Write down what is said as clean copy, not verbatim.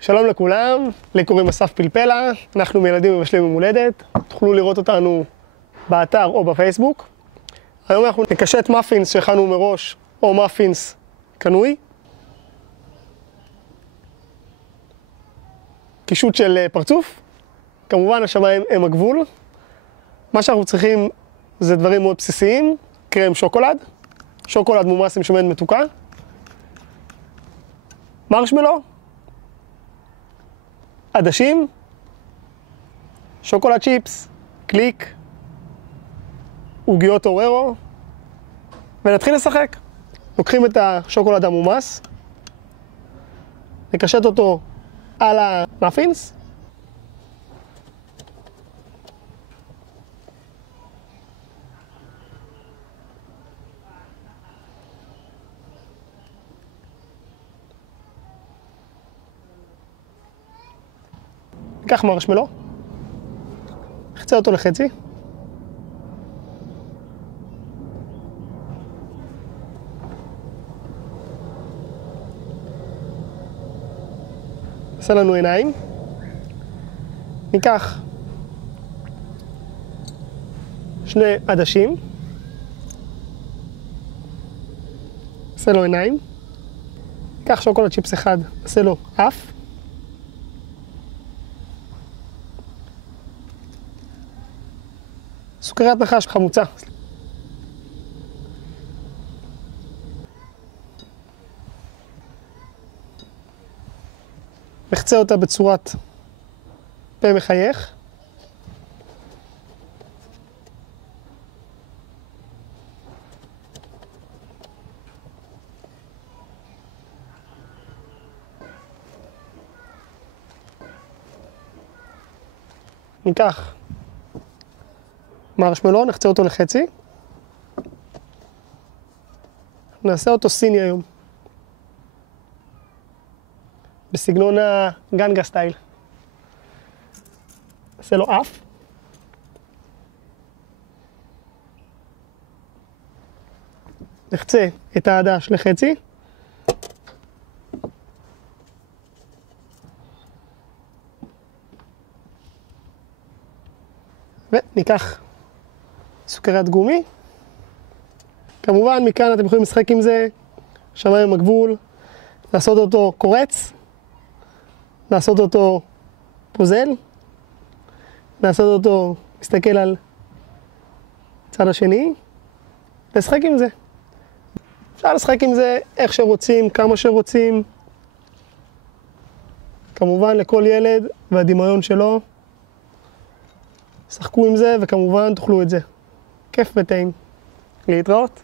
שלום לכולם, לי קוראים אסף פלפלה, אנחנו מילדים מבשלים יום הולדת, תוכלו לראות אותנו באתר או בפייסבוק. היום אנחנו נקשט מאפינס שהכנו מראש או מאפינס קנוי. קישוט של פרצוף, כמובן השמיים הם הגבול. מה שאנחנו צריכים זה דברים מאוד בסיסיים, קרם שוקולד, שוקולד מומס עם שמנת מתוקה, מרשמלו, עדשים, שוקולד צ'יפס, קליק, עוגיות אוררו, ונתחיל לשחק. לוקחים את השוקולד המומס, נקשט אותו על המאפינס, ניקח מרשמלו, נחצה אותו לחצי, נעשה לנו עיניים, ניקח שני עדשים, נעשה לו עיניים, ניקח שוקולד צ'יפס אחד, נעשה לו אף, סוכריית נחש חמוצה. נחצה אותה בצורת פה מחייך. ניקח מרשמלו, נחצה אותו לחצי. נעשה אותו סיני היום. בסגנון הגנגה סטייל. נעשה לו אף. נחצה את העדש לחצי. וניקח סוכריית גומי. כמובן מכאן אתם יכולים לשחק עם זה, שמיים הגבול, לעשות אותו קורץ, לעשות אותו פוזל, לעשות אותו מסתכל על צד השני, לשחק עם זה. אפשר לשחק עם זה איך שרוצים, כמה שרוצים. כמובן לכל ילד והדמיון שלו. שחקו עם זה וכמובן תאכלו את זה. כיף וטעים. להתראות.